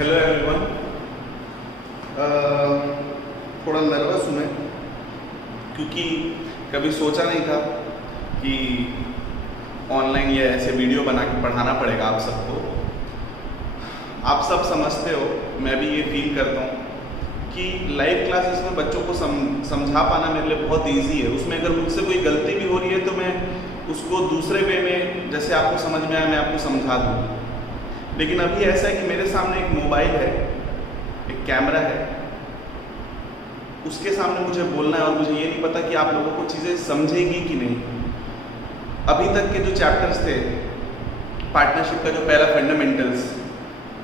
Hello everyone. थोड़ा nervous हूँ मैं क्योंकि कभी सोचा नहीं था कि ऑनलाइन या ऐसे वीडियो बना के पढ़ाना पड़ेगा आप सबको। आप सब समझते हो, मैं भी ये फील करता हूँ कि लाइव क्लासेस में बच्चों को समझा पाना मेरे लिए बहुत इजी है। उसमें अगर मुझसे कोई गलती भी हो रही है तो मैं उसको दूसरे वे में, जैसे आपको समझ में आया, मैं आपको समझा दूँ। लेकिन अभी ऐसा है कि मेरे सामने एक मोबाइल है, एक कैमरा है, उसके सामने मुझे बोलना है और मुझे ये नहीं पता कि आप लोगों को चीज़ें समझेगी कि नहीं। अभी तक के जो चैप्टर्स थे, पार्टनरशिप का जो पहला फंडामेंटल्स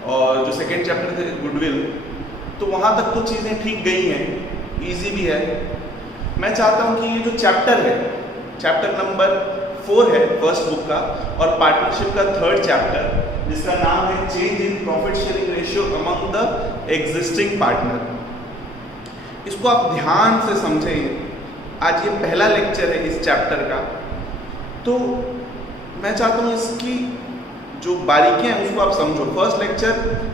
और जो सेकेंड चैप्टर थे गुडविल, तो वहाँ तक तो चीज़ें ठीक गई हैं, इजी भी है। मैं चाहता हूँ कि ये जो चैप्टर है, चैप्टर नंबर 4 है फर्स्ट बुक का, और पार्टनरशिप का थर्ड चैप्टर जिसका नाम है change in profit sharing ratio among the existing partner, इसको आप ध्यान से समझें। आज ये पहला लेक्चर है इस चैप्टर का, तो मैं चाहता हूँ इसकी जो बारीकियां हैं उसको आप समझो। फर्स्ट लेक्चर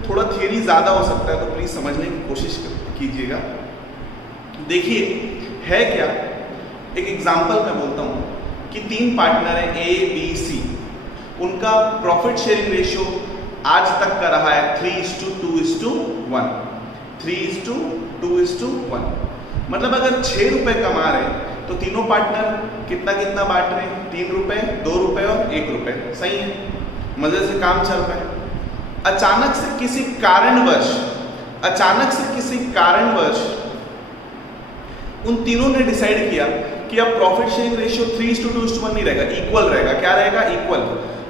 थोड़ा थियरी ज़्यादा हो सकता है, तो प्लीज़ समझने की कोशिश कीजिएगा। देखिए है क्या, एक एग्जाम्पल मैं बोलता हूँ कि 3 पार्टनर हैं A, B, C, उनका प्रॉफिट शेयरिंग रेशियो आज तक का रहा है 3:2:1। 3:2:1 मतलब अगर 6 रुपए कमा रहे हैं तो तीनों पार्टनर कितना कितना बांट रहे हैं? 3 रुपए, 2 रुपए और 1 रुपए। सही है, मजे से काम चल रहा है। अचानक से किसी कारणवश उन तीनों ने डिसाइड किया कि अब प्रॉफिट शेयरिंग रेशियो 3:2:1 नहीं रहेगा, इक्वल रहेगा। क्या रहेगा? इक्वल।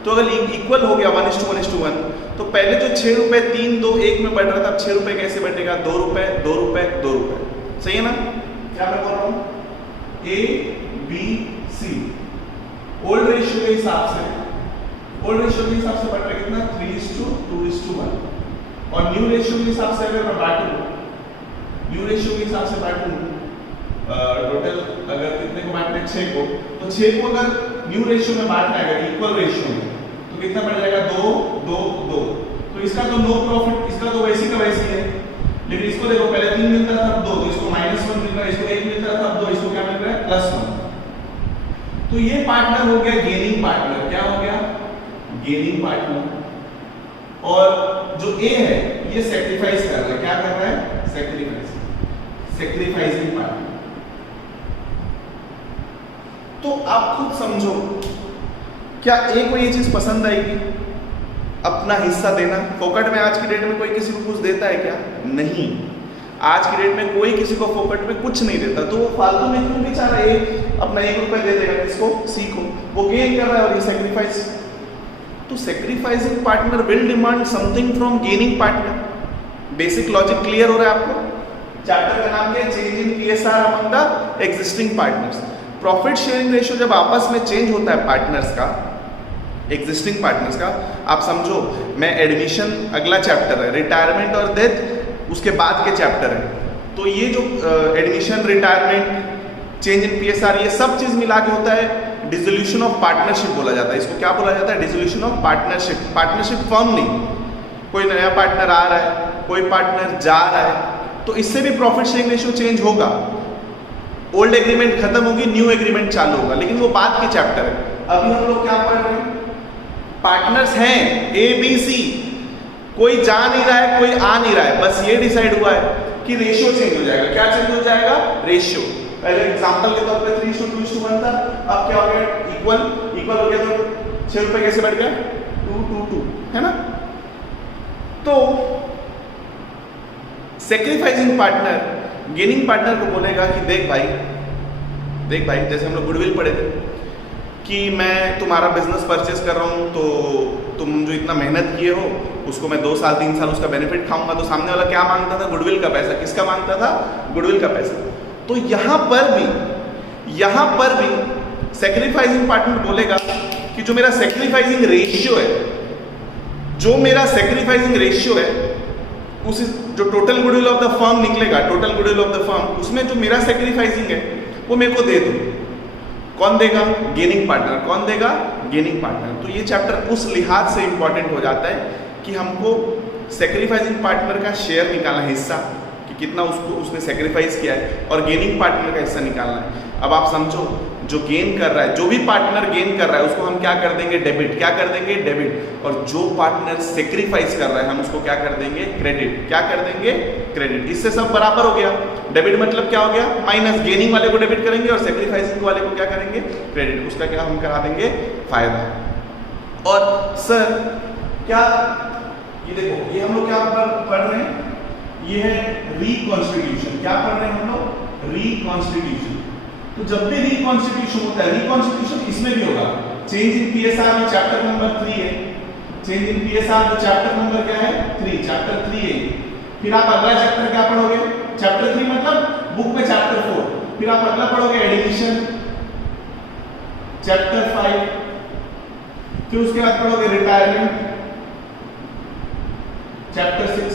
तो अगर इक्वल हो गया 1:1:1, तो पहले जो 6 रुपए 3, 2, 1 में बढ़ रहा था, अब 6 रुपए कैसे बढ़ेगा? 2 रुपए, 2 रुपए, 2 रुपए। सही है ना? क्या मैं बोल रहा हूँ? A, B, C old ratio के हिसाब से बढ़ रहा है कितना? 3:2:1। और न्यू रेशियो के हिसाब से अगर मैं बांटूं, टोटल अगर कितने को बांटना है? 6 को। तो 6 को अगर न्यू रेशियो में बांटना है, अगर इक्वल रेशियो में, तो कितना बढ़ जाएगा? 2, 2, 2। तो इसका तो नो प्रॉफिट, इसका तो वैसी का वैसी है। लेकिन इसको देखो, पहले 3 मिलता था, अब 2, तो इसको -1 मिल रहा है, इसको 1 मिलता था, अब 2, इसको क्या मिल रहा है? +1। तो ये पार्टनर हो गया गेनिंग पार्टनर। क्या हो गया? Gaining partner. और जो A है ये सैक्रिफाइस कर रहा है। क्या कर रहा है? Sacrificing partner. तो आप खुद समझो, क्या A को ये चीज पसंद आएगी? अपना हिस्सा देना फोकट में। आज की डेट में कोई किसी को कुछ देता है क्या? नहीं। आज की डेट में कोई किसी को फोकट में कुछ नहीं देता, तो वो फालतू में क्यों बेचारा A अपना 1 रुपए दे देगा किसको? C को। वो गेन कर रहा है और ये सैक्रिफाइस। तो sacrificing partner will demand something from gaining partner. Basic logic clear हो रहा है आपको? चैप्टर का नाम क्या है? Change in PSR among the existing partners. Profit sharing ratio जब आपस में चेंज होता है पार्टनर्स का, एग्जिस्टिंग पार्टनर्स का, आप समझो मैं एडमिशन अगला चैप्टर है, रिटायरमेंट और डेथ उसके बाद के चैप्टर है। तो ये जो admission, retirement, change in PSR, ये सब चीज मिला के होता है डिसोल्यूशन ऑफ पार्टनरशिप बोला जाता है। इसको क्या बोला जाता है? Dissolution of partnership. Partnership firm नहीं, कोई नया पार्टनर आ रहा है, कोई पार्टनर जा रहा है, तो इससे भी प्रॉफिट शेयरिंग रेशियो चेंज होगा। ओल्ड एग्रीमेंट खत्म होगी, न्यू एग्रीमेंट चालू होगा, लेकिन वो बाद के चैप्टर है। अभी हम लोग क्या पढ़ रहे हैं? पार्टनर्स हैं A, B, C, कोई जा नहीं रहा है, कोई आ नहीं रहा है, बस ये डिसाइड हुआ है कि रेशियो चेंज हो जाएगा। क्या चेंज हो जाएगा? रेशियो। पहले एग्जांपल के तौर पे 3:2:1 था, अब क्या हो गया? इक्वल हो गया। तो 6 रुपए कैसे बढ़ गया? 2:2:2, है ना? तो सैक्रिफाइसिंग पार्टनर गेनिंग पार्टनर को बोलेगा कि देख भाई, जैसे हम लोग गुडविल पढ़े थे कि मैं तुम्हारा बिजनेस परचेस कर रहा हूँ, तो तुम जो इतना मेहनत किए हो उसको मैं 2 साल 3 साल उसका बेनिफिट खाऊंगा। तो सामने वाला क्या मांगता था? गुडविल का पैसा। किसका मांगता था? गुडविल का पैसा। तो यहाँ पर भी सैक्रिफाइसिंग पार्टनर बोलेगा कि जो मेरा सैक्रिफाइसिंग रेशियो है, उस जो total goodwill of the firm निकलेगा, उसमें जो मेरा सैक्रिफाइसिंग है वो मेरे को दे दो। कौन देगा? Gaining partner. कौन देगा? Gaining partner. तो ये चैप्टर उस लिहाज से इंपॉर्टेंट हो जाता है कि हमको सेक्रीफाइसिंग पार्टनर का शेयर निकालना है, हिस्सा, कि कितना उसने सेक्रीफाइस किया है, और गेनिंग पार्टनर का हिस्सा निकालना है। अब आप समझो, जो गेन कर रहा है, जो भी पार्टनर गेन कर रहा है उसको हम क्या कर देंगे, डेबिट। क्या कर देंगे, डेबिट। और जो पार्टनर सेक्रीफाइस कर रहा है हम उसको क्या कर देंगे, क्रेडिट। क्या कर देंगे, क्रेडिट। इससे सब बराबर हो गया। डेबिट मतलब क्या हो गया, माइनस। गेनिंग वाले को डेबिट करेंगे और सेक्रीफाइसिंग वाले को क्या करेंगे, क्रेडिट। उसका क्या हम करा देंगे, फायदा। और सर क्या, ये देखो, ये हम लोग क्या पढ़ रहे हैं, ये है रिकॉन्स्टिट्यूशन। क्या पढ़ रहे हैं हम लोग, रिकॉन्स्टिट्यूशन। तो जब भी रिकॉन्स्टिट्यूशन होता है, रिकॉन्स्टिट्यूशन इसमें भी होगा। चेंज इन पीएसआर में चैप्टर नंबर 3 है। चेंज इन पीएसआर में चैप्टर नंबर क्या है, 3, चैप्टर 3 है। फिर आप अगला चैप्टर क्या पढ़ोगे, चैप्टर 3 मतलब बुक में चैप्टर 4। फिर आप अगला पढ़ोगे एडिशन, चैप्टर 5। फिर उसके बाद पढ़ोगे रिटायरमेंट, चैप्टर 6।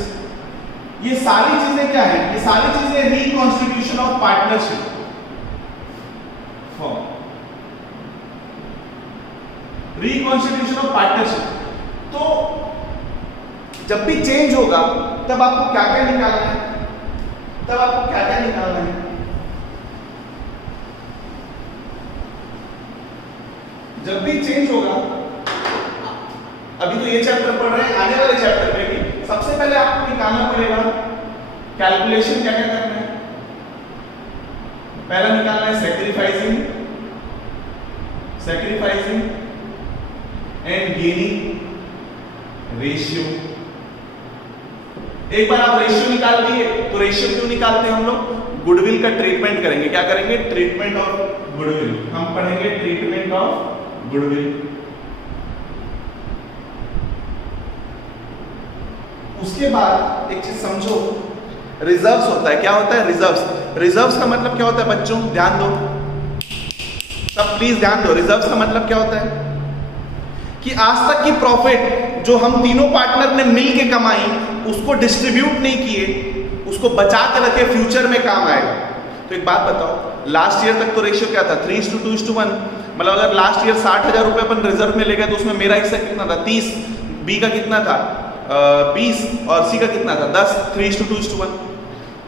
ये सारी चीजें क्या है, ये सारी चीजें reconstitution of partnership form, reconstitution of partnership. तो जब भी चेंज होगा तब आपको क्या क्या निकालना है, तब आपको क्या क्या निकालना है। जब भी चेंज होगा, अभी तो ये चैप्टर पढ़ रहे हैं, आने वाले चैप्टर में भी सबसे पहले आपको निकालना पड़ेगा कैलकुलेशन। क्या क्या करना है, पहला निकालना है sacrificing, sacrificing and gaining ratio. एक बार आप रेशियो निकाल दिए तो रेशियो क्यों निकालते हैं हम लोग, गुडविल का ट्रीटमेंट करेंगे। क्या करेंगे, ट्रीटमेंट ऑफ गुडविल। हम पढ़ेंगे ट्रीटमेंट ऑफ गुडविल। उसके बाद एक चीज समझो, रिजर्व्स होता है। क्या होता है, रिजर्व्स। रिजर्व्स का मतलब क्या होता है बच्चों, ध्यान दो, सब प्लीज ध्यान दो। रिजर्व्स का मतलब क्या होता है कि आज तक की प्रॉफिट जो हम तीनों पार्टनर ने मिल के कमाई, उसको डिस्ट्रीब्यूट नहीं किए, उसको बचा के रखे, फ्यूचर में काम आएगा। तो एक बात बताओ, लास्ट ईयर तक तो रेशियो क्या था, 3:2:1। मतलब अगर लास्ट ईयर 60,000 रुपए अपन रिजर्व में ले गए तो उसमें मेरा हिस्सा कितना था, 30, बी का कितना था 20 और सी का कितना था 10, 3:2:1।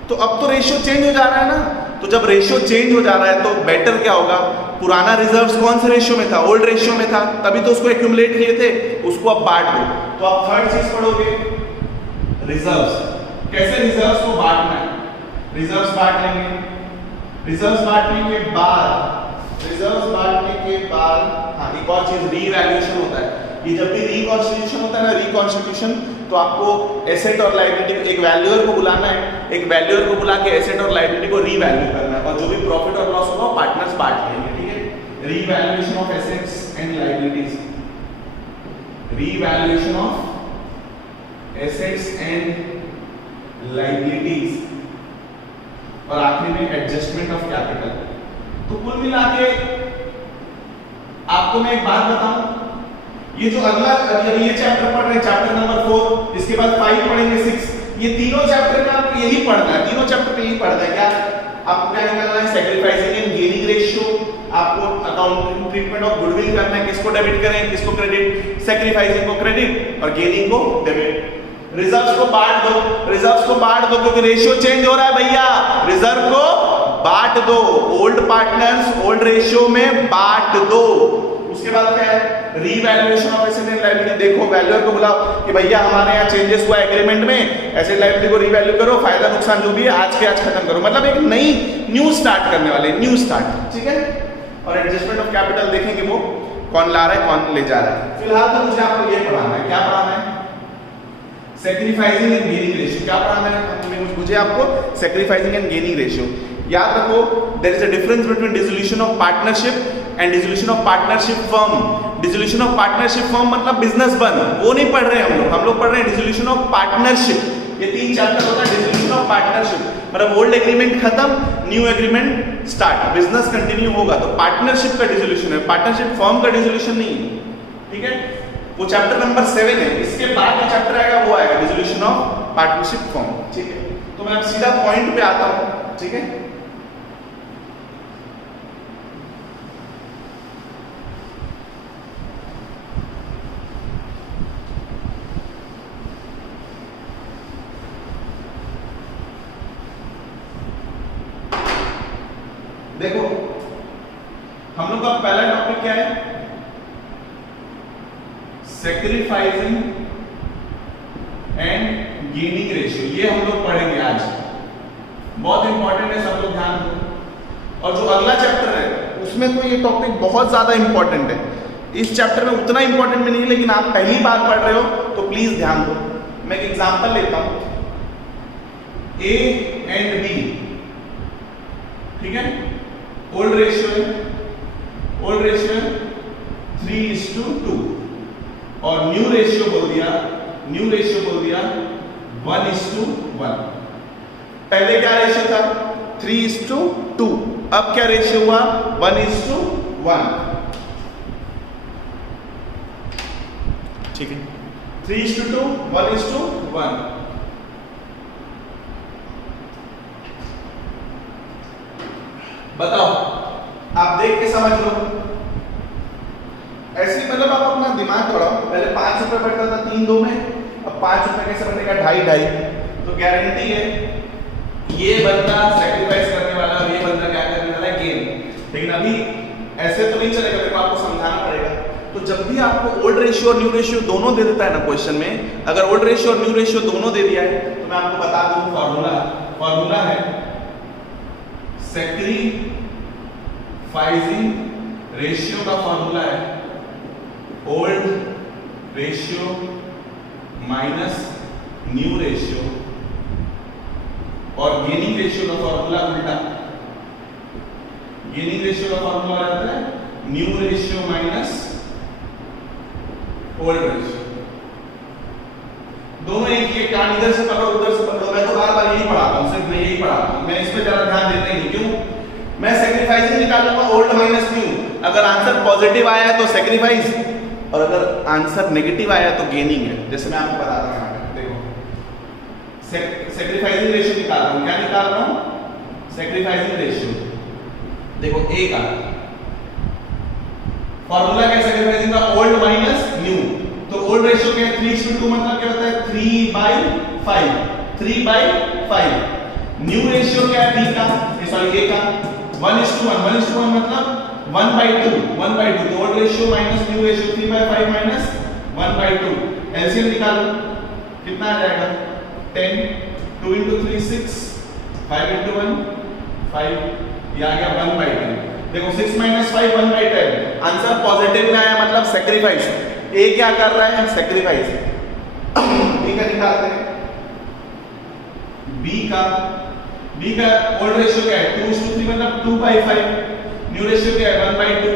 तो अब तो रेशियो चेंज हो जा रहा है ना। तो जब रेशियो चेंज हो जा रहा है तो बेटर क्या होगा, पुराना रिजर्व्स कौन से रेशियो में था, ओल्ड रेशियो में था, तभी तो उसको एक्यूमुलेट किए थे, उसको अब बांट दो। तो आप थर्ड चीज पढ़ोगे, रिजर्व्स। कैसे रिजर्व्स को बांटना है, रिजर्व्स बांट लेंगे। रिजर्व्स बांटने के बाद, रिजर्व्स बांटने के बाद हाँ एक और चीज, रीवैल्यूएशन होता है। ये जब भी रिकॉन्स्टिट्यूशन होता है ना, रिकॉन्स्टिट्यूशन, तो आपको एसेट और लायबिलिटी, एक वैल्यूअर को बुलाना है, एक वैल्यूअर को बुला के एसेट और लायबिलिटी को रीवैल्यू करना है, और जो भी प्रॉफिट और लॉस होगा पार्टनर्स बांट लेंगे। ठीक है, revaluation of assets and liabilities, revaluation of assets and liabilities, और आखिरी में एडजस्टमेंट ऑफ कैपिटल। तो कुल मिला के आपको मैं एक बात बताऊं, ये जो अगला ये चैप्टर पढ़ रहे हैं, चैप्टर नंबर 4, इसके बाद 5 पढ़ेंगे, 6, ये तीनों चैप्टर में आपको यही पढ़ना है, तीनों चैप्टर में यही पढ़ना है। क्या आपको क्या निकालना है, सेक्रीफाइसिंग एंड गेनिंग रेशियो, आपको अकाउंटिंग ट्रीटमेंट ऑफ गुडविल करना है, किसको डेबिट करें, किसको क्रेडिट, सेक्रीफाइसिंग को क्रेडिट और गेनिंग को डेबिट। रिजर्व्स को बांट दो, रिजर्व्स को बांट दो क्योंकि रेशियो चेंज हो रहा है भैया, रिजर्व को बांट दो, ओल्ड पार्टनर्स ओल्ड रेशियो में बांट दो। उसके बाद क्या है, revaluation of asset and liability. देखो वैल्यूअर को बुलाओ कि भैया हमारे यहाँ चेंजेस हुआ एग्रीमेंट में, एसेट लायबिलिटी को रीवैल्यू करो, फायदा नुकसान जो भी है आज के आज खत्म करो। मतलब एक नई न्यू स्टार्ट करने वाले, न्यू स्टार्ट। ठीक है, और एडजस्टमेंट ऑफ कैपिटल देखेंगे वो कौन ला रहा है कौन ले जा रहा है। फिलहाल तो मुझे आपको ये पढ़ाना है, क्या पढ़ाना है, सेक्रीफाइसिंग एंड गेनिंग रेशियो। क्या पढ़ाना है मुझे आपको, सेक्रीफाइसिंग एंड गेनिंग रेशियो। याद रखो, there is a difference between dissolution of partnership and dissolution of partnership firm. Dissolution of partnership firm मतलब बिजनेस बंद, वो नहीं पढ़ रहे हम लोग पढ़ रहे हैं डिसोल्यूशन ऑफ पार्टनरशिप। ये 3 चैप्टर होता है डिसोल्यूशन ऑफ पार्टनरशिप, मतलब ओल्ड एग्रीमेंट खत्म, new agreement start, business continue होगा। तो पार्टनरशिप का डिसोल्यूशन है, पार्टनरशिप फर्म का डिसोल्यूशन नहीं है। ठीक है, वो चैप्टर नंबर 7 है, इसके बाद जो चैप्टर आएगा वो आएगा डिसोल्यूशन ऑफ पार्टनरशिप फर्म। ठीक है, तो मैं अब सीधा पॉइंट पे आता हूं। ठीक है, लोग का पहला टॉपिक क्या है? Sacrificing and gaining ratio. ये हम लोग पढ़ेंगे आज, बहुत इंपॉर्टेंट है, सब लोग ध्यान दो। और जो अगला चैप्टर है उसमें तो ये टॉपिक बहुत ज्यादा इंपॉर्टेंट है। इस चैप्टर में उतना इंपॉर्टेंट में नहीं, लेकिन आप पहली बार पढ़ रहे हो तो प्लीज ध्यान दो। मैं एक एग्जांपल लेता हूं, ए एंड बी, ठीक है, ओल्ड रेशियो है, ओल्ड रेशियो है 3:2 और न्यू रेशियो बोल दिया, न्यू रेशियो बोल दिया 1:1। पहले क्या रेशियो था? 3:2। अब क्या रेशियो हुआ? 1:1। ठीक है, 3:2, 1:1। बताओ, आप देख के समझ लो। ऐसे मतलब आप अपना दिमाग दौड़ाओ। पहले 5 रुपए बढ़ता था 3-2 में, अब 5 रुपए कैसे बढ़ेगा? 2.5। तो गारंटी है ये बंदा सैक्रिफाइस करने वाला और ये बंदा क्या करने वाला है? गेन। लेकिन अभी ऐसे तो नहीं चलेगा, मेरे को आपको समझाना पड़ेगा। तो जब भी आपको ओल्ड रेशियो और न्यू रेशियो दोनों दे देता है ना क्वेश्चन में, अगर ओल्ड रेशियो और न्यू रेशियो दोनों दे दिया है तो मैं आपको बता दूं फॉर्मूला है सैक्रिफाइसिंग रेशियो का फॉर्मूला है old ratio minus new ratio, और गेनिंग रेशियो का फॉर्मूला उल्टा। गेनिंग रेशियो का फॉर्मूला रहता है new ratio minus old ratio. दोनों एक ही कान, इधर से पकड़ो उधर से पकड़ो। मैं तो बार बार यही पढ़ाता हूं, सिर्फ मैं यही पढ़ाता हूं, मैं इस पे ज्यादा ध्यान देता ही नहीं। क्यों? मैं सैक्रिफाइसिंग निकालूंगा ओल्ड माइनस न्यू। अगर आंसर पॉजिटिव आया है तो सैक्रिफाइस, और अगर आंसर नेगेटिव आया तो गेनिंग है। जैसे मैं आपको बताता हूं, यहाँ पे देखो, सैक्रिफाइसिंग रेशियो निकाल रहा हूं। क्या निकाल रहा हूं? Sacrificing ratio. देखो ए का फॉर्मूला क्या है सैक्रिफाइसिंग का? Old minus new. तो ओल्ड रेशियो क्या है? 3:2 मतलब क्या होता है? 3/5। 3/5। न्यू रेशियो क्या है? बी का, सॉरी ए का 1:1। 1:1 मतलब 1/2। 1/2। तो old ratio minus new ratio 3/5 minus 1/2। LCM निकालो, कितना आ जाएगा? 10। 2 × 3 6, 5 × 1 5, ये आ गया 1/10। देखो 6 - 5 1/10। आंसर पॉजिटिव में आया मतलब सैक्रिफाइस। ए क्या कर रहा है? सैक्रिफाइस। बी का निकालते हैं। बी का ओल्ड रेशियो क्या है? 2:3 मतलब 2/5। न्यू रेशियो क्या है? 1/2।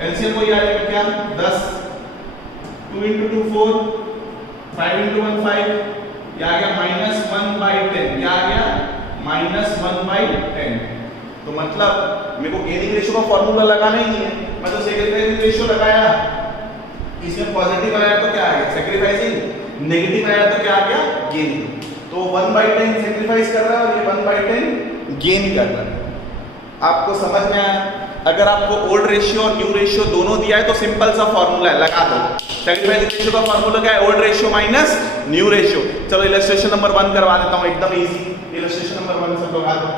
एलसीएम को आ जाएगा क्या? 10। 2 × 2 4, 5 × 1 5, ये आ गया -1/10। ये आ गया -1/10। तो मतलब मेरे को गेनिंग रेशियो का फॉर्मूला लगाना ही नहीं है, मैं तो सैक्रिफाइसिंग रेशियो लगाया। इसमें पॉजिटिव आया तो क्या आ गया? सैक्रिफाइसिंग। नेगेटिव आया तो क्या आ गया? गेनिंग। तो 1/10 सैक्रिफाइस कर रहा है और ये 1/10 गेन कर रहा है। आपको समझ में आया? अगर आपको ओल्ड रेशियो और न्यू रेशियो दोनों दिया है तो सिंपल सा फॉर्मूला है, लगा दो। सैक्रिफाइसिंग रेशियो का फॉर्मूला क्या है? Old ratio minus new ratio. चलो इलस्ट्रेशन नंबर 1 करवा देता हूं, एकदम इजी। इलस्ट्रेशन नंबर 1 सब लगा दो।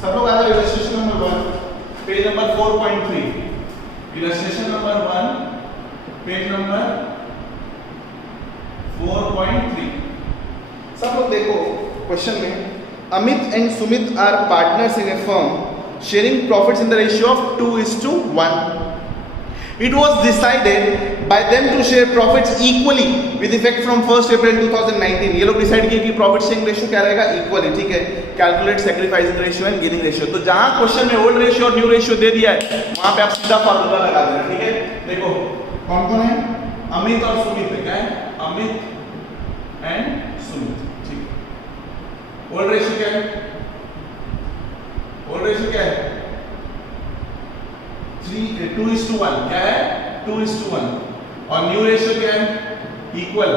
सब लोग आ जाओ illustration number 1, page number 4.3। Illustration number 1, page number 4.3। सब लोग देखो क्वेश्चन में, Amit and Sumit are partners in a firm sharing profits in the ratio of 2:1। It was decided by them to share profits equally with effect from 1st April 2019। ये लोग decide किए कि profit sharing ratio क्या रहेगा? Equally. ठीक है, calculate sacrificing ratio and gaining ratio. तो जहां क्वेश्चन में ओल्ड रेशियो और न्यू रेशियो दे दिया है वहां पे आप सीधा फार्मूला लगा देना। ठीक है, देखो कौन कौन है? अमित और सुमित है। क्या है? अमित एंड सुमित। ठीक है, ओल्ड रेशियो क्या है? ओल्ड रेशियो क्या है? 2:1। क्या है? 2:1। और न्यू रेशियो क्या है? इक्वल।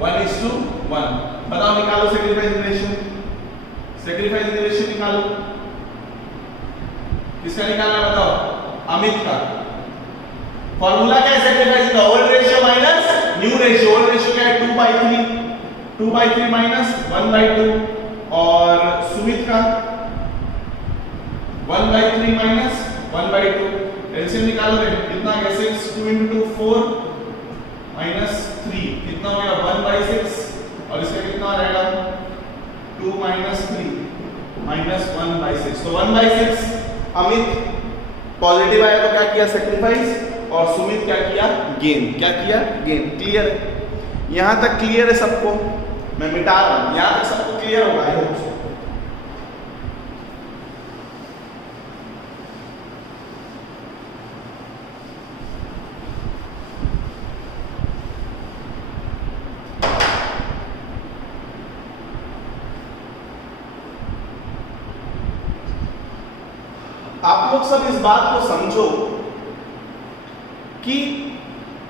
1:1। बताओ निकालो सेक्रीफाइसिंग रेशियो, सेक्रीफाइसिंग रेशियो निकालो। किसका निकालना बताओ? अमित का। फॉर्मूला क्या है सेक्रीफाइसिंग का? Old ratio minus new ratio. Old ratio क्या है? 2/3, 2/3 माइनस 1/2। और सुमित का 1/3 माइनस 1/2। एलसीएम निकालो रे, कितना आ गया? 6, 2 × 4 माइनस 3, कितना हो गया? 1/6। और इसका कितना आ जाएगा? 2 - 3 माइनस 1/6। तो 1/6 अमित पॉजिटिव आया तो क्या किया? सेक्रीफाइस। और सुमित क्या किया? गेन। क्या किया? गेन। क्लियर है? यहां तक क्लियर है सबको? मैं मिटा रहा हूं, यहां तक सबको क्लियर होगा? I hope so. आप लोग सब इस बात को समझो कि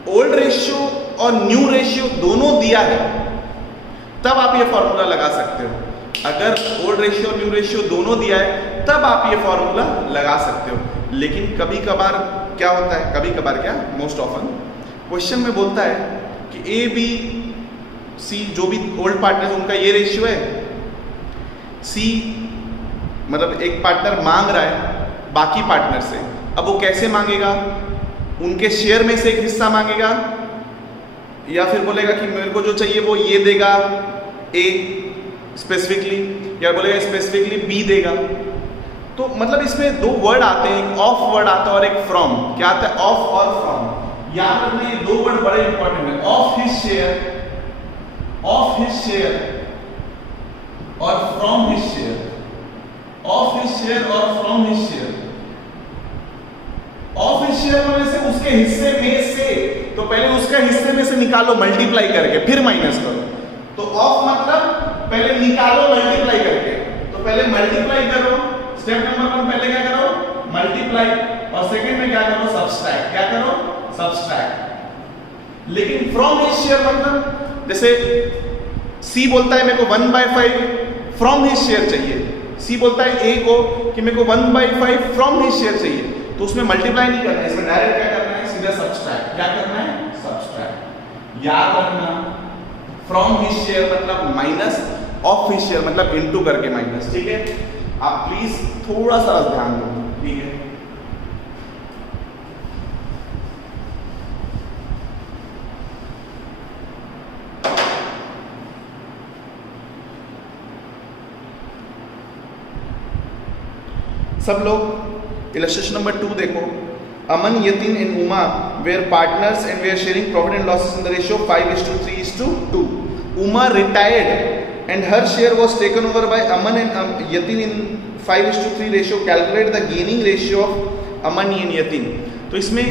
ओल्ड रेशियो और न्यू रेशियो दोनों दिया है, तब आप ये फॉर्मूला लगा सकते हो। अगर ओल्ड रेशियो और न्यू रेशियो दोनों दिया है तब आप ये फॉर्मूला लगा सकते हो। लेकिन कभी कभार क्या होता है, कभी कभार क्या, मोस्ट ऑफन क्वेश्चन में बोलता है कि ए बी सी जो भी ओल्ड पार्टनर है उनका ये रेशियो है, सी मतलब एक पार्टनर मांग रहा है बाकी पार्टनर से। अब वो कैसे मांगेगा? उनके शेयर में से एक हिस्सा मांगेगा, या फिर बोलेगा कि मेरे को जो चाहिए वो ये देगा ए स्पेसिफिकली, या बोलेगा स्पेसिफिकली बी देगा। तो मतलब इसमें दो वर्ड आते हैं, एक ऑफ वर्ड आता है और एक फ्रॉम। क्या आता है? ऑफ और फ्रॉम। याद रखना ये दो वर्ड बड़े इंपॉर्टेंट है। Of his share, of his share और from his share. Of his share और from his share. Of his share होने से उसके हिस्से में से, तो पहले उसका हिस्से में से निकालो मल्टीप्लाई करके, फिर माइनस करो। तो ऑफ मतलब पहले निकालो मल्टीप्लाई करके, तो पहले मल्टीप्लाई करो। स्टेप नंबर 1 पहले क्या करो? मल्टीप्लाई। और सेकंड में क्या करो? सब्सट्रैक्ट। क्या करो? सब्सट्रैक्ट। लेकिन फ्रॉम हिज शेयर मतलब जैसे सी बोलता है मेरे को 1/5 फ्रॉम हिज शेयर चाहिए, सी बोलता है ए को कि मेरे को 1/5 फ्रॉम हिज शेयर चाहिए, तो उसमें मल्टीप्लाई नहीं करना है, इसमें डायरेक्ट क्या करना है? सीधा सब्सट्रैक्ट। क्या करना है? सब्सट्रैक्ट। याद रखना फ्रॉम हिज शेयर मतलब माइनस, ऑफ हिज शेयर मतलब इनटू करके माइनस। ठीक है? आप प्लीज थोड़ा सा ध्यान दो। ठीक है? सब लोग इलस्ट्रेशन नंबर 2 देखो। Aman, Yatin and Uma were partners and they are sharing profit and losses in the ratio 5:3:2. Uma retired and her share was taken over by Aman and Yatin in 5:3 ratio. Calculate the gaining ratio of Aman and Yatin. तो इसमें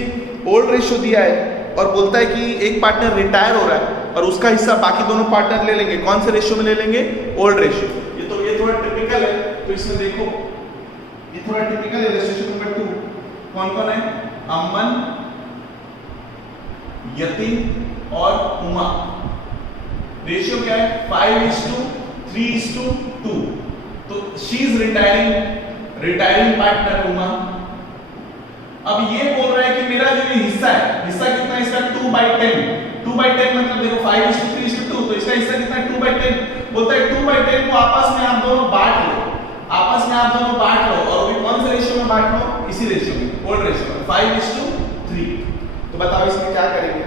old ratio दिया है और बोलता है कि एक partner retire हो रहा है और उसका हिस्सा बाकी दोनों पार्टनर ले लेंगे। कौन से रेशियो में ले लेंगे? Old ratio. ये थोड़ा टिपिकल है, तो इसमें देखो ये थोड़ा टिपिकल है। इलस्ट्रेशन नंबर 2 कौन कौन है? अमन, यतिन और उमा। रेशियो क्या है? 5:3:2. तो she is retiring partner Uma. अब ये बोल रहा है कि मेरा जो ये हिस्सा है, हिस्सा कितना है इसका? 2/10. 2/10 मतलब देखो 5:3:2, तो इसका हिस्सा कितना है? 2/10। बोलता है 2/10 को आपस में आप दोनों बांट लो, आपस में आप दोनों बांट लो। और भी कौन से रेशियो में बांट लो? इसी रेशियो में, ओल्ड रेशियो में, 5:3। तो बताओ इसमें क्या करेंगे?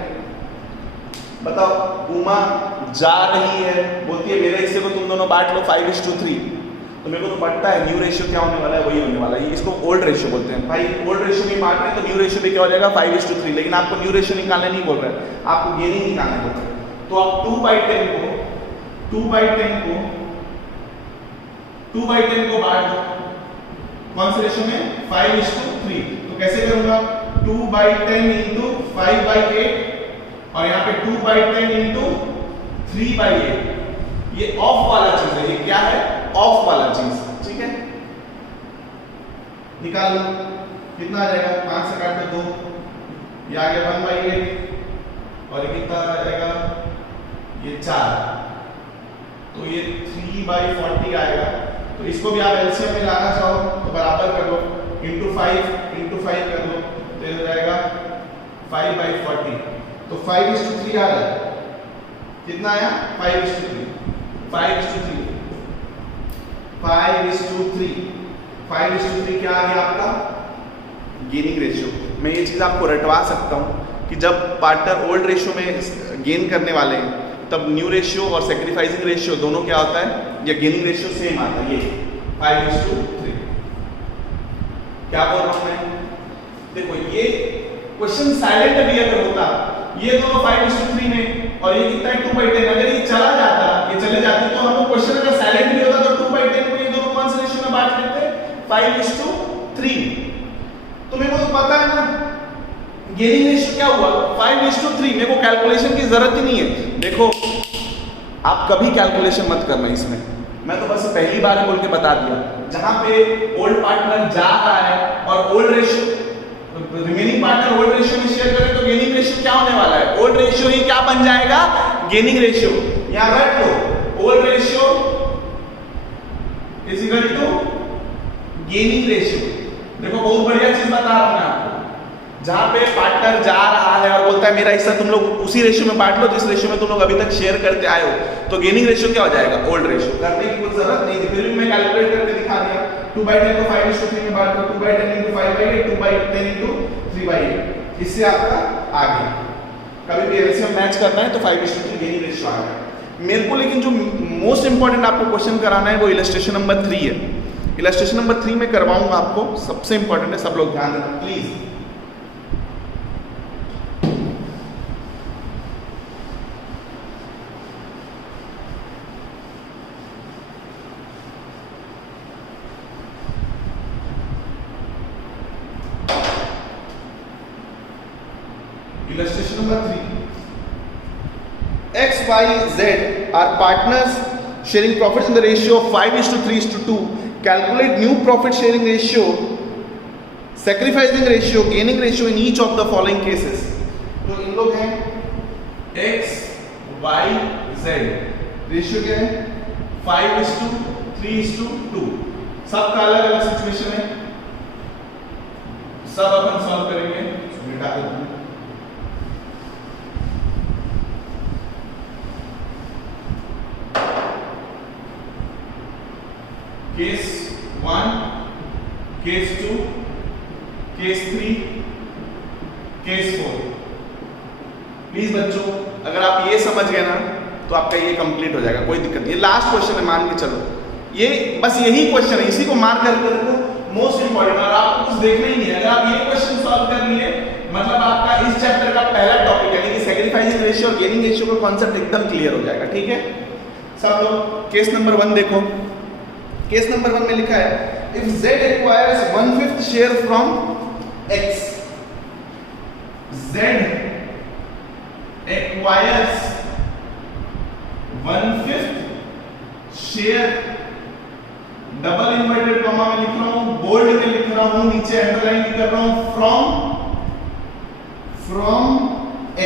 बताओ। उमा जा रही है, बोलती है मेरे हिस्से को तुम दोनों बांट लो 5:3। तो मेरे को तो पता है न्यू रेशियो क्या होने वाला है, वही होने वाला है। इसको ओल्ड रेशियो बोलते हैं। भाई ओल्ड रेशियो में बांट रहे हैं तो न्यू रेशियो में क्या हो जाएगा? 5:3। लेकिन आपको न्यू रेशियो निकालने नहीं बोल रहा है, आपको गेनिंग निकालने बोल रहा है। तो आप 2/10 को बांट दो। कौन से रेशियो में? 5:3। तो कैसे करूंगा? 2/10 into 5/8 और यहाँ पे 2/10 into 3/8। ये ऑफ वाला चीज है। ये क्या है? ऑफ वाला चीज। ठीक है? निकाल लो कितना आ जाएगा? 5 से काट दो 2, ये आ गया 1/8 और ये कितना आ जाएगा? ये 4, तो ये 3/40 आएगा। तो इसको भी आप एलसीएम में लाना चाहो तो बराबर कर लो, इंटू 5 कर लो, तो ये हो जाएगा 5/40। तो 5:3 आ रहा है, कितना आया 5:3, 5:3, 5:3 क्या आ गया आपका गेनिंग रेशियो। मैं ये चीज आपको रटवा सकता हूँ कि जब पार्टनर ओल्ड रेशियो में गेन करने वाले हैं तब न्यू रेशियो और सेक्रीफाइसिंग रेशियो दोनों क्या होता है, या गेनिंग रेशियो सेम आता है, ये 5:3। क्या बोल रहा हूं मैं, देखो ये क्वेश्चन साइलेंट भी अगर होता, ये दोनों 5:3 में और ये कितना है 2/10, अगर ये चला जाता, ये चले जाते तो हमको क्वेश्चन अगर साइलेंट भी होता तो 2/10 को ये दोनों कौन से रेशियो में बांट लेते, 5:3। तो मेरे को तो पता है ना गेनिंग रेशियो क्या हुआ 5:3, मेरे को कैलकुलेशन की जरूरत ही नहीं है। देखो आप कभी कैलकुलेशन मत करना इसमें, मैं तो बस पहली बार बोल के बता दिया। जहां पे ओल्ड पार्टनर जा रहा है और old ratio remaining partner old ratio में शेयर करें तो गेनिंग रेशियो क्या होने वाला है, ओल्ड रेशियो ही क्या बन जाएगा, गेनिंग रेशियो। यहां रख लो old ratio is equal to gaining ratio. देखो बहुत बढ़िया चीज बता रहा हूं मैं आपको, जहां पे पार्टनर जा रहा है और बोलता है मेरा हिस्सा तुम लोग उसी रेशियो में बांट लो जिस रेशियो में तुम लोग अभी तक शेयर करते आए हो, तो गेनिंग रेशियो क्या हो जाएगा, ओल्ड रेशियो। करने की कोई जरूरत नहीं थी, फिर भी मैं कैलकुलेट करके दिखा दिया। 2/10 को 5:3 में बांट लो, 2/10 into 5/8, 2/10 into 3/8, इससे आपका आ गया। कभी भी एलसीएम मैच करना है तो 5:3 गेनिंग रेशियो आ गया मेरे को। लेकिन जो मोस्ट इंपॉर्टेंट आपको क्वेश्चन कराना है वो इलस्ट्रेशन नंबर 3 है। इलस्ट्रेशन नंबर 3 में करवाऊंगा आपको, सबसे इंपॉर्टेंट है, सब लोग ध्यान देना please. Illustration number 3. X, Y, Z are partners sharing profits in the ratio of 5:3:2. Calculate new profit sharing ratio, sacrificing ratio, gaining ratio in each of the following cases. तो इन लोग हैं X, Y, Z, रेशियो क्या है 5:3:2। सबका अलग अलग situation है, सब अपन सॉल्व करेंगे। मिटा देते हैं। Case 1, case 2, case 3, case 4। Please बच्चों अगर आप ये समझ गए ना तो आपका ये कंप्लीट हो जाएगा, कोई दिक्कत नहीं। ये लास्ट क्वेश्चन है, मान के चलो ये बस यही क्वेश्चन है, इसी को मार्क करके रखो, मोस्ट इंपॉर्टेंट। और आपको कुछ देखना ही नहीं है, अगर आप ये क्वेश्चन सॉल्व कर लिए मतलब आपका इस चैप्टर का पहला टॉपिक यानी कि सैक्रिफाइसिंग रेशियो और गेनिंग रेशियो का कॉन्सेप्ट एकदम क्लियर हो जाएगा। ठीक है सब लोग, केस नंबर 1 देखो। केस नंबर 1 में लिखा है if Z acquires 1/5 share from X, Z acquires 1/5 share, double inverted comma में लिख रहा हूं, बोल्ड में लिख रहा हूं, नीचे अंडरलाइन भी कर रहा हूं, फ्रॉम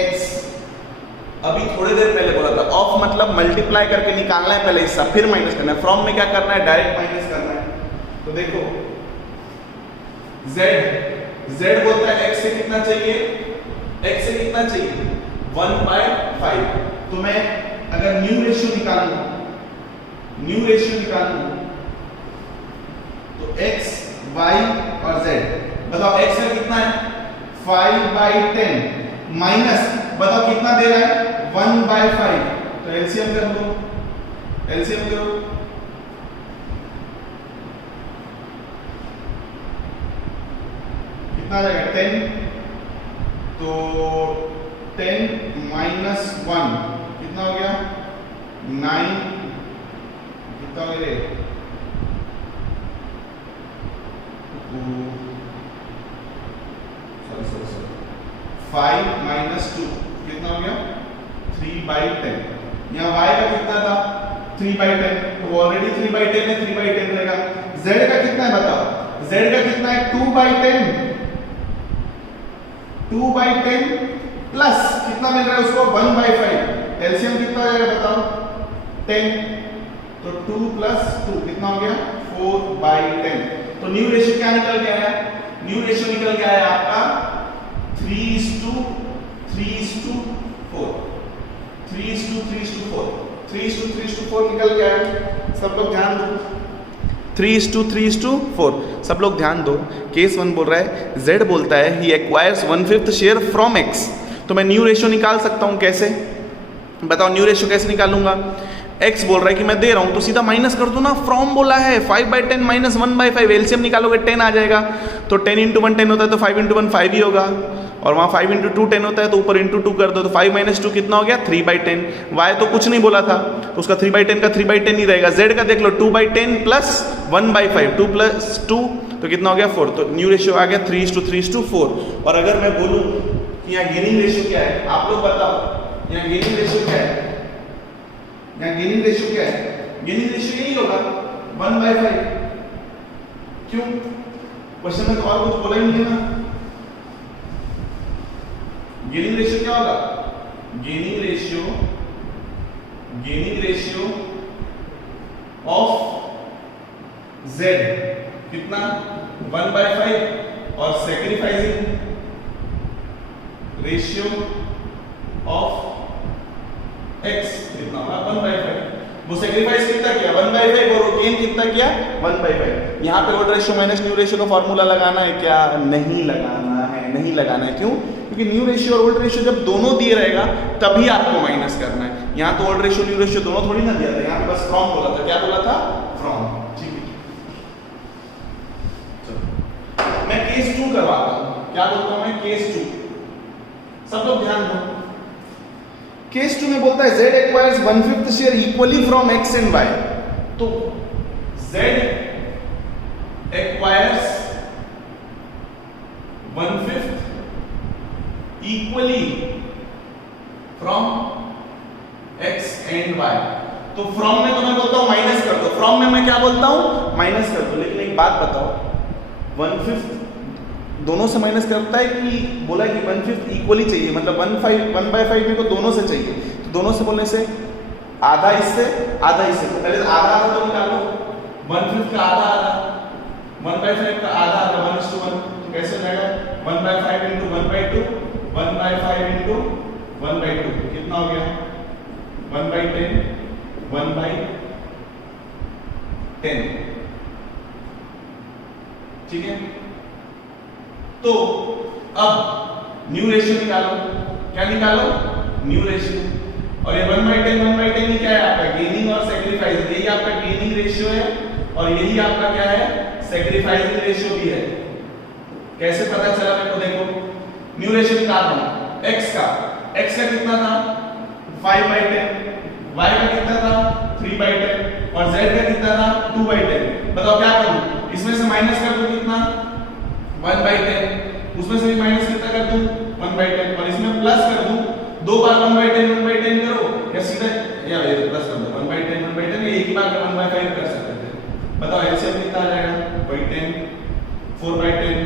X। अभी थोड़ी देर पहले बोला था ऑफ मतलब मल्टीप्लाई करके निकालना है पहले हिस्सा, फिर माइनस करना है। फ्रॉम में क्या करना है, डायरेक्ट माइनस करना है। तो देखो Z बोलता है x से कितना चाहिए, x से कितना चाहिए 1/5। तो मैं अगर न्यू रेशियो निकालूं तो x, y और z, बताओ x में कितना है 5/10 माइनस बताओ कितना दे रहा है 1/5। तो एलसीएम कर लो, एलसीएम करो, कितना आ जाएगा 10। तो 10 माइनस 1 कितना हो गया 9, कितना हो गया 5 माइनस 2 कितना हो गया 3/10। यहाँ y का कितना था 3/10, तो ऑलरेडी 3/10 है, 3/10 रहेगा। z का कितना है बताओ, z का कितना है 2/10 प्लस कितना मिल रहा है उसको 1/5। एलसीएम कितना हो जाएगा बताओ, 10, तो 2 + 2 कितना हो गया 4/10। तो न्यू रेशियो क्या निकल के आया, न्यू रेशियो निकल के आया आपका 3:3:4, 3:3:4 निकल के आया। सब लोग ध्यान दो, 3:3:4 सब लोग ध्यान दो। केस 1 बोल रहा है, Z बोलता है ही एक्वायर्स 1/5 शेयर फ्रॉम X। तो मैं न्यू रेशियो निकाल सकता हूं कैसे, बताओ न्यू रेशियो कैसे निकालूंगा। X बोल रहा है कि मैं दे रहा हूं तो सीधा माइनस कर दो ना, फ्रॉम बोला है 5/10 - 1/5, एलसीएम निकालोगे 10 आ जाएगा। तो 10 × 1 10 होता है, तो 5 × 1 5 ही होगा, और वहाँ 5 × 2 10 होता है, तो ऊपर × 2 कर दो, तो 5 - 2 कितना हो गया 3/10। y तो कुछ नहीं बोला था, तो उसका 3/10 का 3/10 ही रहेगा। z का देख लो 2/10 + 1/5, 2 + 2 तो कितना हो गया 4। तो न्यू रेशियो आ गया 3:3:4। और अगर मैं बोलूं कि यहाँ गेनिंग रेशियो क्या है, आप लोग बताओ, यहाँ गेनिंग रेशियो क्या है, यहाँ गेनिंग रेशियो क्या है, गेनिंग रेशियो यही होगा 1/5। क्यों, क्वेश्चन में तो और कुछ बोला ही नहीं है ना। गेनिंग रेशियो क्या होगा, गेनिंग रेशियो ऑफ Z कितना 1/5, और सैक्रिफाइसिंग रेशियो ऑफ X कितना होगा 1/5। वो सैक्रिफाइस कितना किया 1/5, और गेन कितना किया 1/5। यहाँ पे old ratio minus new ratio का फॉर्मूला लगाना है क्या, नहीं लगाना है, नहीं लगाना है। क्यों, क्योंकि न्यू रेशियो और ओल्ड रेशियो जब दोनों दिए रहेगा तभी आपको माइनस करना है। यहाँ तो ओल्ड रेशियो न्यू रेशियो दोनों थोड़ी ना दिया था, यहाँ पे बस फ्रॉम बोला था। क्या बोला था, फ्रॉम। ठीक है, चलो मैं केस 2 करवाता हूँ। क्या बोलता हूँ मैं, केस 2। सब लोग ध्यान दो। केस 2 में बोलता है Z acquires 1/5 share equally from X and Y। तो Z acquires 1/5 equally from X and Y। तो फ्रॉम में तो मैं बोलता हूं माइनस कर दो, फ्रॉम में मैं क्या बोलता हूं माइनस कर दो। लेकिन एक बात बताओ, 1/5 दोनों से माइनस करता है कि बोला कि 1/5 इक्वली चाहिए, मतलब 1/5 मेरे को दोनों से चाहिए। तो दोनों से बोलने से आधा इससे आधा इससे, तो पहले आधा आधा तो निकालो, 1/5 का आधा आधा, 1/5 का आधा आधा 1:1। तो कैसे हो जाएगा 1/5 × 1/2, 1/5 × 1/2 कितना हो गया 1/10, 1/10। ठीक है, तो अब न्यू रेशियो निकालो। क्या निकालो, न्यू रेशियो। और ये 1/10 ही क्या है आपका, गेनिंग और सैक्रिफाइसिंग। यही आपका गेनिंग रेशियो है और यही आपका क्या है, सैक्रिफाइसिंग रेशियो भी है। कैसे पता चला मेरे को, देखो न्यू रेशियो निकाल रहा हूं x का कितना था 5/10, y का कितना था 3/10, और z का कितना था 2/10। बताओ क्या करूं, इसमें से माइनस कर दूं कितना 1/10, उसमें से भी माइनस कितना कर दूं 1/10, और इसमें प्लस कर दूं। दो बार 1/10 करो या सीधा या प्लस कर दो 1/10 एक ही बार में 1/5 कर सकते थे। बताओ एलसीएम कितना आ जाएगा वही 10, 4/10,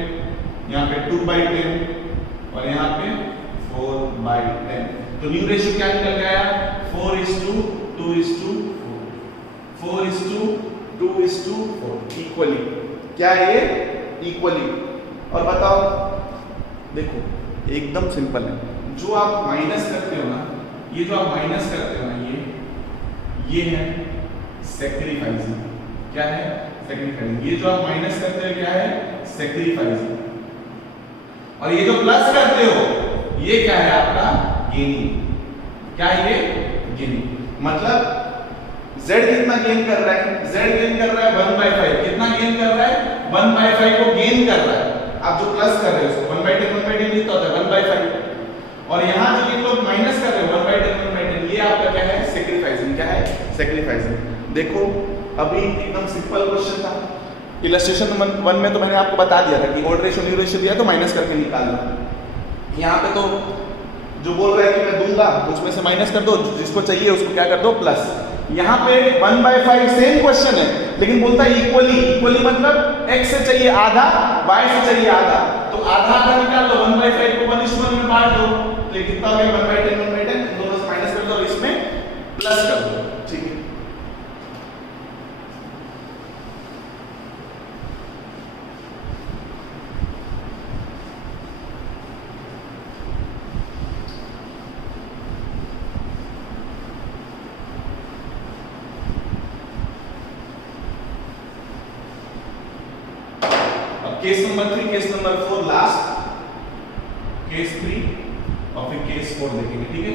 यहाँ पे 2/10 और यहाँ पे 4/10। तो न्यू रेशियो क्या निकल के आया 4:2:4, 4:2:4 इक्वली। क्या है ये, इक्वली। और बताओ देखो एकदम सिंपल है, जो आप माइनस करते हो ना, ये जो आप माइनस करते हो ना, ये है सैक्रिफाइसिंग। क्या है, सैक्रिफाइसिंग। ये जो आप माइनस करते हो क्या है, सैक्रिफाइसिंग। और ये जो प्लस करते हो ये क्या है आपका, गेनिंग। क्या है ये, गेनिंग। मतलब Z कितना गेन कर रहा है, Z गेन कर रहा है 1/5। कितना गेन कर रहा है 1/5 को गेन कर रहा है। आप जो प्लस कर रहे हो उसको 1/10 लिखता होता है 1/5, और यहाँ जो ये लोग माइनस कर रहे हो 1/10, ये आपका क्या है, सैक्रिफाइसिंग। क्या है, सैक्रिफाइसिंग। देखो अभी एकदम सिंपल क्वेश्चन था। इलस्ट्रेशन 1 में तो मैंने आपको बता दिया था कि ओल्ड रेशियो न्यू रेशियो दिया तो माइनस करके निकालना। यहाँ पे तो जो बोल रहा है कि मैं दूंगा उसमें से माइनस कर दो, जिसको चाहिए उसको क्या कर दो प्लस। यहाँ पे 1/5 सेम क्वेश्चन है लेकिन बोलता है इक्वली। इक्वली मतलब x से चाहिए आधा, y से चाहिए आधा, तो आधा आधा निकाल लो, 1/5 को 1:1 में बांट दो, तो ये कितना हो गया 1/10, दोनों से माइनस कर दो, इसमें प्लस कर दो, ठीक है। Case number 3, case number 4 last, case 3 और फिर केस 4 देखेंगे, ठीक है।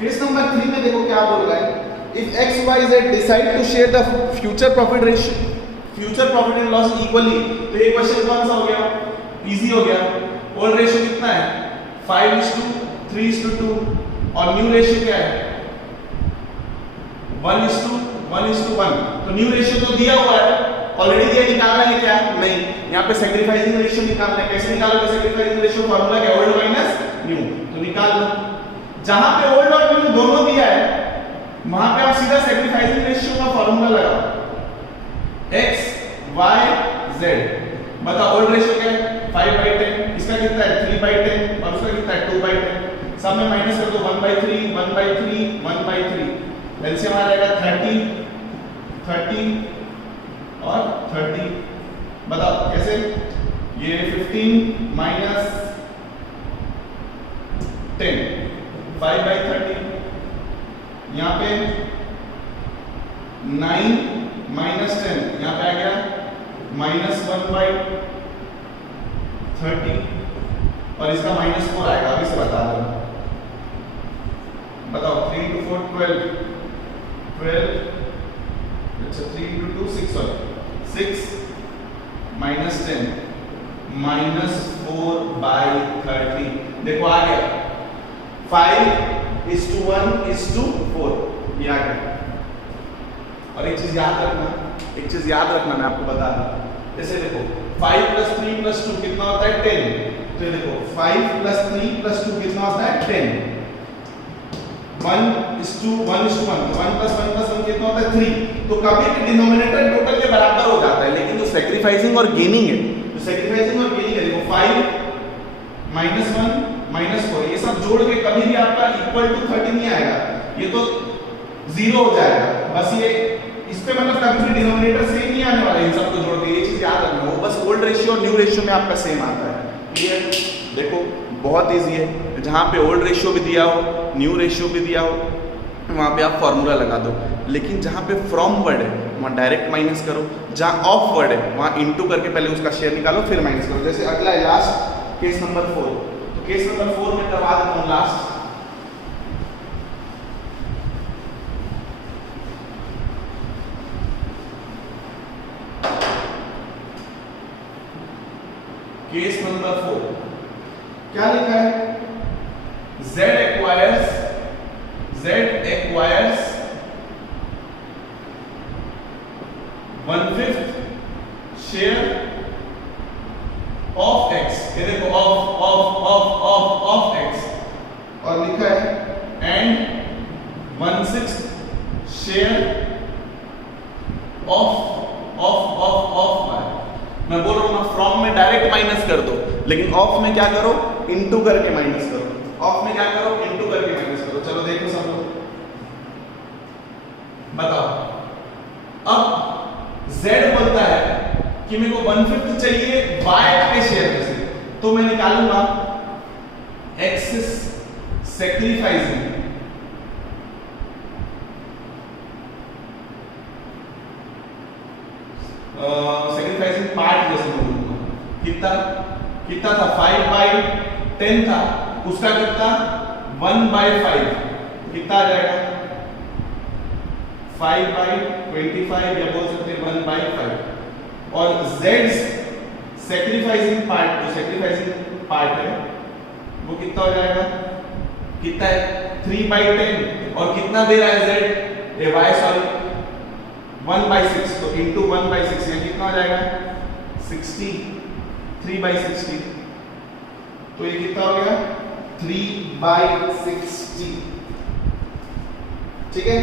केस नंबर 3 में देखो क्या बोल रहा है, if X Y Z decide to share the future profit ratio, future profit and loss equally, तो ये क्वेश्चन कौन सा हो गया, इजी हो गया। ओल्ड रेशियो कितना है 5:3:2 और न्यू रेशियो क्या है 1:1:1। तो न्यू रेशियो तो दिया हुआ है ऑलरेडी, दिया, निकालना है क्या, नहीं, यहाँ पे सैक्रिफाइसिंग रेशियो निकालना है। कैसे निकालोगे सैक्रिफाइसिंग रेशियो, फार्मूला क्या, ओल्ड माइनस न्यू, तो निकाल लो। जहां पे ओल्ड और न्यू दोनों दिया है वहां पे आप सीधा सैक्रिफाइसिंग रेशियो का फार्मूला लगाओ, x y z। बताओ ओल्ड रेशियो क्या है 5/10, इसका कितना है 3/10 और उसका कितना है 2/10। सब में माइनस कर दो 1/3 1/3 1/3, एलसीएम आ जाएगा 30 और 30। बताओ कैसे, ये 15 माइनस 10 5/30, यहाँ पे 9 माइनस 10, यहाँ पे आ गया -1/30 और इसका -4 आएगा, अभी से बता दो। बताओ 3 into 4 12, अच्छा 3 into 2 6 -10 -4/30, देखो आ गया 5:1:4, ये आ गया। और एक चीज याद रखना, मैं आपको बता रहा हूं, जैसे देखो 5 + 3 + 2 कितना होता है 10, तो ये देखो 5 + 3 + 2 कितना होता है 10, 1:1:1, तो 1 + 1 + 1 कितना होता है 3। तो कभी भी डिनोमिनेटर टोटल के बराबर हो जाता है, लेकिन जो सैक्रिफाइसिंग और गेनिंग है, देखो 5 -1 -4, ये सब जोड़ के कभी भी आपका इक्वल टू 30 नहीं आएगा, ये तो 0 हो जाएगा। बस ये इस पे मतलब कभी भी डिनोमिनेटर सेम नहीं आने वाला, इन सबको जोड़ के, ये चीज याद रखना। वो बस ओल्ड रेशियो और न्यू रेशियो में आपका सेम आता है, क्लियर। देखो बहुत इजी है, जहां पे ओल्ड रेशियो भी दिया हो न्यू रेशियो भी दिया हो वहां पे आप फॉर्मूला लगा दो, लेकिन जहां पे फ्रॉम वर्ड है वहां डायरेक्ट माइनस करो, जहां ऑफ वर्ड है वहां इनटू करके पहले उसका शेयर निकालो फिर माइनस करो। जैसे अगला है लास्ट केस नंबर 4, तो केस नंबर 4 में करवा देता हूं लास्ट। केस नंबर 4 क्या लिखा है, Z acquires 1/5 share of x, ये देखो ऑफ x, और लिखा है एंड 1/6 शेयर ऑफ y। मैं बोल रहा हूं ना, फ्रॉम में डायरेक्ट माइनस कर दो, लेकिन ऑफ में क्या करो इनटू करके माइनस करो, ऑफ में क्या करो इनटू करके माइनस करो। चलो देखो सब लोग बताओ। अब z बोलता है कि मेरे को 1/5 चाहिए y के शेयर में से, तो मैं निकालूंगा x सैक्रिफाइसिंग पार्ट, जैसे मैं बोलूंगा कितना था 5/10 था, उसका कितना 1/5, कितना आ जाएगा 5/25 या बोल सकते हैं 1/5। और z सैक्रिफाइसिंग पार्ट, जो सैक्रिफाइसिंग पार्ट है वो कितना हो जाएगा, कितना है 3/10, और कितना दे रहा है z ये y, सॉरी 1/6, तो इंटू 1/6 ये कितना हो जाएगा 60, 3/60, तो ये कितना हो गया 3/60, ठीक है।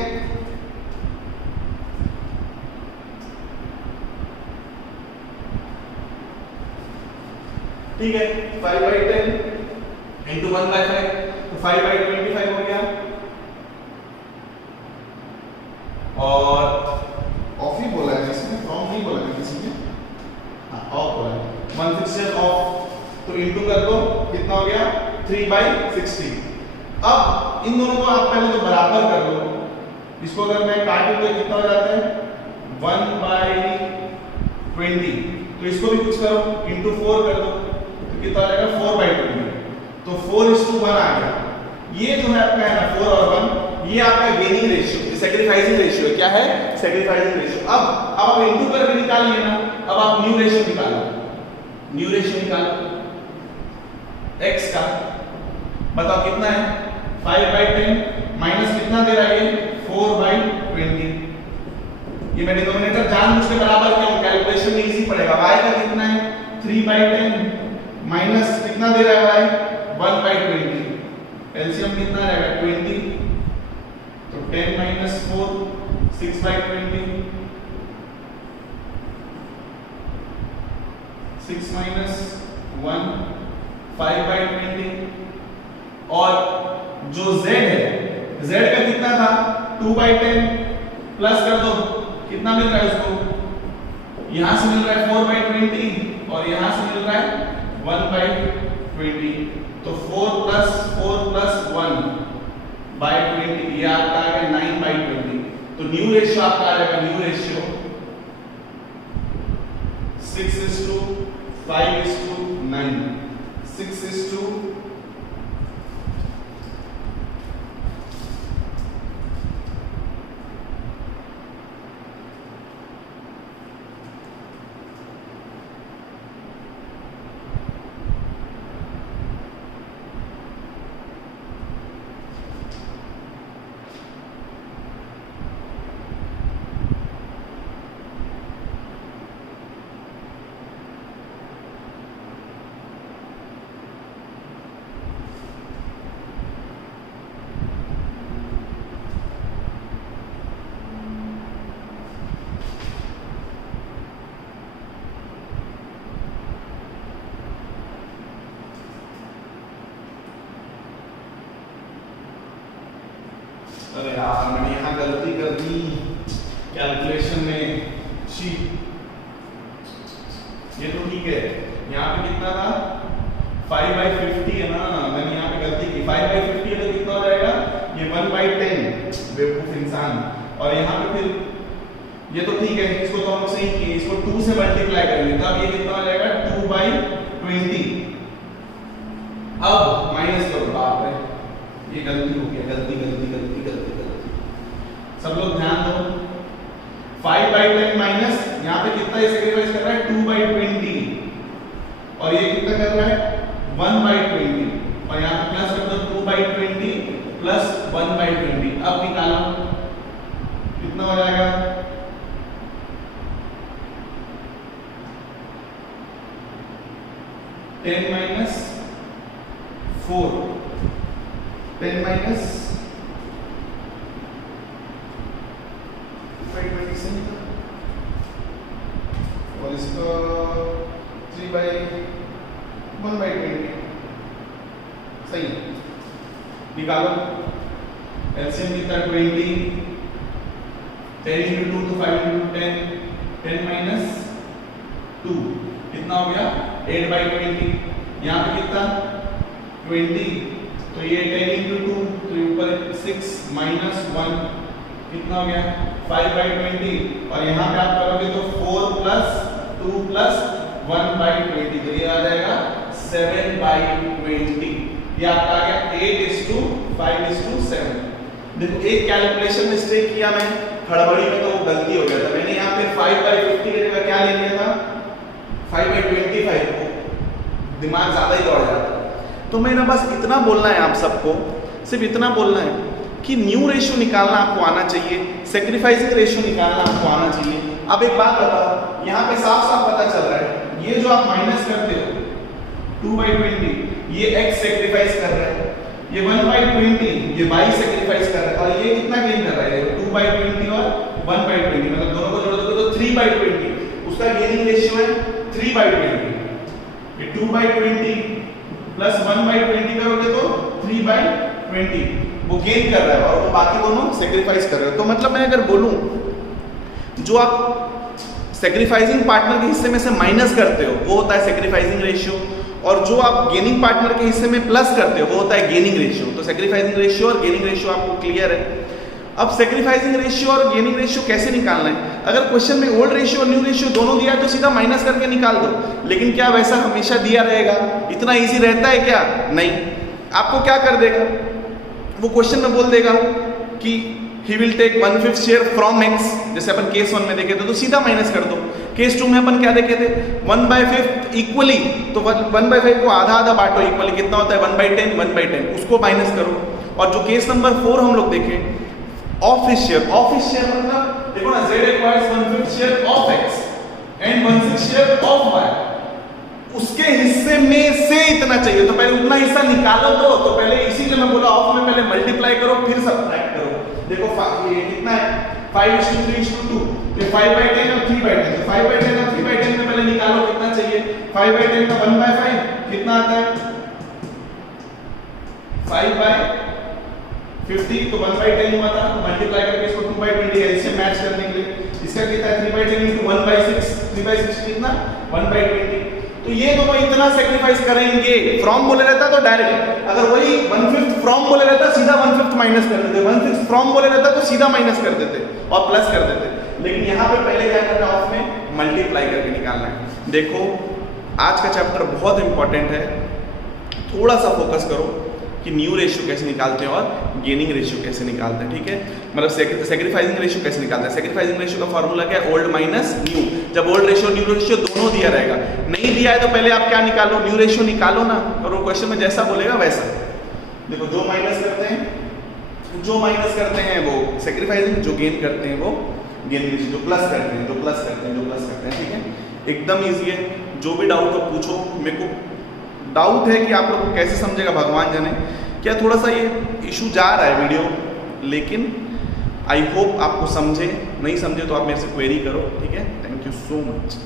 ठीक है 5/10 इंटू 1/5, तो 5/25 हो गया, और ऑफ ही बोला है जिसमें फ्रॉम नहीं बोला है किसी ने, हाँ ऑफ बोला है 1/6 ऑफ, तो इंटू कर दो कितना हो गया 3/60। अब इन दोनों को आप पहले तो बराबर कर लो, इसको अगर मैं काटूं तो कितना हो जाता है 1/20, तो इसको भी कुछ करो इंटू 4 कर दो तो कितना हो जाएगा 4/20, तो 4:1 आ गया। ये जो है आपका है ना 4 और 1, ये आपका गेनिंग रेशियो, सैक्रिफाइसिंग रेशियो है। क्या है सैक्रिफाइसिंग रेशियो। अब आप इंटू करके निकाल लिए ना, अब आप न्यू रेशियो निकालो, न्यू रेशियो निकालो x का, बताओ कितना है 5/10 माइनस कितना दे रहा है ये 4/20। ये मैं डिनोमिनेटर जानबूझ के बराबर क्यों, कैलकुलेशन में इजी पड़ेगा। y का कितना है 3/10 माइनस कितना दे रहा है 1/20, एलसीएम कितना रहेगा 20, तो 10 माइनस 4 6/20, 6 माइनस 1 5/20, और जो z है z का कितना था 2/10 प्लस कर दो कितना मिल रहा है उसको, यहां से मिल रहा है 4/20 और यहां से मिल रहा है 1/20, तो 4 प्लस 1/20, ये आपका आ गया 9/20। तो न्यू रेशियो आपका आ जाएगा, न्यू रेशियो 6:5:9, 6:, अरे यार मैंने यहाँ गलती कर दी कैलकुलेशन में, शी ये तो ठीक है, यहाँ पे कितना था 5/50 है ना, मैंने यहाँ पे गलती की 5/50 है तो कितना हो जाएगा ये 1/10, बेवकूफ इंसान। और यहाँ पे फिर ये तो ठीक है, इसको तो हम सही किए, इसको 2 से मल्टीप्लाई करेंगे तब ये कितना हो जाएगा 2/20। अब माइनस करो, बाप रे ये गलती हो गया, गलती। सब लोग ध्यान दो, 5/10 माइनस यहाँ पे कितना ये सैक्रिफाइस कर रहा है 2/20, और ये कितना कर रहा है 1/20, और यहाँ पे प्लस कर दो 2/20 प्लस 1/20। अब निकालो कितना हो जाएगा 10 माइनस 4, 10 माइनस 5/20 और इसका 3/1/20 सही है। निकालो एलसीएम कितना 20, 10 × 2 तो 5 × 10, 10 माइनस 2 कितना हो गया 8/20। यहाँ पे कितना 20, तो ये 10 × 2 तो ऊपर 6 माइनस 1 कितना हो गया 5/20, और यहाँ पे आप करोगे तो 4 प्लस 2 प्लस 1/20, तो ये आ जाएगा 7/20। ये आपका आ गया 8:5:7। देखो एक कैलकुलेशन मिस्टेक किया मैं हड़बड़ी में, तो वो गलती हो गया था। मैंने यहाँ पे 5/50 की जगह क्या ले लिया था 5/25 को, दिमाग ज्यादा ही दौड़ जाता। तो मैंने बस इतना बोलना है आप सबको, सिर्फ इतना बोलना है कि न्यू रेशियो निकालना आपको आना चाहिए, सैक्रिफाइसिंग रेशियो निकालना आपको आना चाहिए। अब एक बात बताओ, यहाँ पे साफ साफ पता चल रहा है ये जो आप माइनस करते हो 2/20, ये x सैक्रिफाइस कर रहा है, ये 1/20 ये y सैक्रिफाइस कर रहा है, और ये कितना गेन कर रहा है 2/20 और 1/20, मतलब दोनों को जोड़ दो तो 3/20, उसका गेनिंग रेशियो है 3/20। ये 2/20 प्लस 1/20 करोगे तो 3/20, वो गेन कर रहा है और वो बाकी दोनों सेक्रीफाइस कर रहे हो। तो मतलब मैं अगर बोलूं जो आप सेक्रीफाइसिंग पार्टनर के हिस्से में से माइनस करते हो वो होता है सेक्रीफाइसिंग रेशियो, और जो आप गेनिंग पार्टनर के हिस्से में प्लस करते हो वो होता है गेनिंग रेशियो। तो सेक्रीफाइसिंग रेशियो और गेनिंग रेशियो आपको क्लियर है। अब सेक्रीफाइसिंग रेशियो और गेनिंग रेशियो कैसे निकालना है? अगर क्वेश्चन में ओल्ड रेशियो और न्यू रेशियो दोनों दिया है तो सीधा माइनस करके निकाल दो, लेकिन क्या वैसा हमेशा दिया रहेगा? इतना इजी रहता है क्या? नहीं। आपको क्या कर देगा वो क्वेश्चन में बोल देगा कि he will take 1/5 share from X, जैसे अपन केस 1 में देखे थे, तो सीधा माइनस कर दो। केस 2 में अपन क्या देखे थे? 1/5 इक्वली, तो 1/5 को आधा आधा बांटो इक्वली, कितना होता है 1/10, 1/10, उसको माइनस करो। और जो केस नंबर 4 हम लोग देखे of his share, of his share मतलब देखो ना, z acquires 1/5 share of x and 1/6 share of y, उसके हिस्से में से इतना चाहिए, तो पहले उतना हिस्सा निकालो। तो पहले इसीलिए मैं बोला ऑफ में पहले मल्टीप्लाई करो फिर सब्ट्रैक्ट करो। देखो ये कितना है 5:3:2, ये 5/10 और 3/10, तो 5/10 और 3/10 में पहले निकालो कितना चाहिए। 5/10 का 1/5 कितना आता है 5/50, तो 1/10 हुआ था, तो मल्टीप्लाई करके इसको 2/20 है, इससे मैच करने के लिए। इसका कितना है 3/10 into 1/6, 3/6 कितना 1/20। तो ये दोनों इतना सेक्रीफाइस करेंगे। फ्रॉम बोले रहता तो डायरेक्ट, अगर वही 1/5 फ्रॉम बोले रहता सीधा 1/5 माइनस कर देते, 1/6 फ्रॉम बोले रहता तो सीधा माइनस कर देते और प्लस कर देते। लेकिन यहाँ पे पहले क्या करना है, ऑफ में मल्टीप्लाई करके निकालना है। देखो आज का चैप्टर बहुत इंपॉर्टेंट है, थोड़ा सा फोकस करो कि न्यू रेशियो कैसे निकालते हैं और गेनिंग रेशियो कैसे निकालते हैं, ठीक है। मतलब सेक्रीफाइसिंग रेशियो कैसे निकालते हैं। सेक्रीफाइसिंग रेशियो का फॉर्मूला क्या है, ओल्ड माइनस न्यू। जब ओल्ड रेशियो न्यू रेशियो दोनों दिया रहेगा, नहीं दिया है तो पहले आप क्या निकालो, न्यू रेशियो निकालो ना, और वो क्वेश्चन में जैसा बोलेगा वैसा। देखो जो माइनस करते हैं वो सेक्रीफाइसिंग, जो गेन करते हैं वो गेनिंग रेशियो, जो प्लस करते हैं, ठीक है। एकदम ईजी है, जो भी डाउट हो पूछो। मेरे को डाउट है कि आप लोग को कैसे समझेगा भगवान जाने, क्या थोड़ा सा ये इशू जा रहा है वीडियो, लेकिन आई होप आपको समझे। नहीं समझे तो आप मेरे से क्वेरी करो, ठीक है। Thank you so much.